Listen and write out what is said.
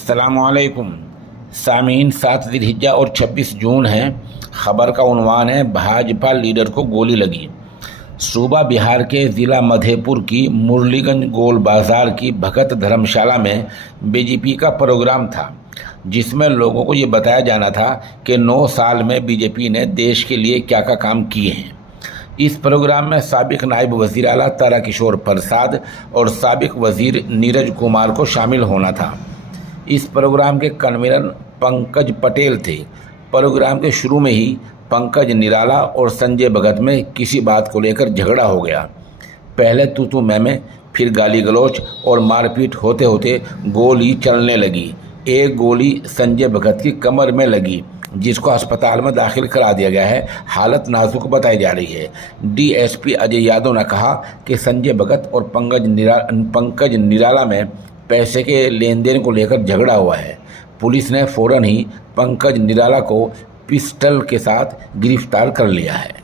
अस्सलामुअलैकुम सामीन। 7 जिलहिज्जा और 26 जून है। ख़बर का उन्वान है भाजपा लीडर को गोली लगी। सूबा बिहार के ज़िला मधेपुर की मुरलीगंज गोल बाज़ार की भगत धर्मशाला में बीजेपी का प्रोग्राम था, जिसमें लोगों को ये बताया जाना था कि 9 साल में बीजेपी ने देश के लिए क्या क्या काम किए हैं। इस प्रोग्राम में साबिक नायब वज़ीर आला ताराकिशोर प्रसाद और साबिक वज़ीर नीरज कुमार को शामिल होना था। इस प्रोग्राम के कन्वीनर पंकज पटेल थे। प्रोग्राम के शुरू में ही पंकज निराला और संजय भगत में किसी बात को लेकर झगड़ा हो गया। पहले तू मैं, फिर गाली गलौच और मारपीट होते होते गोली चलने लगी। एक गोली संजय भगत की कमर में लगी, जिसको अस्पताल में दाखिल करा दिया गया है। हालत नाजुक बताई जा रही है। डीएसपी अजय यादव ने कहा कि संजय भगत और पंकज निराला में पैसे के लेन देन को लेकर झगड़ा हुआ है। पुलिस ने फ़ौरन ही पंकज निराला को पिस्टल के साथ गिरफ्तार कर लिया है।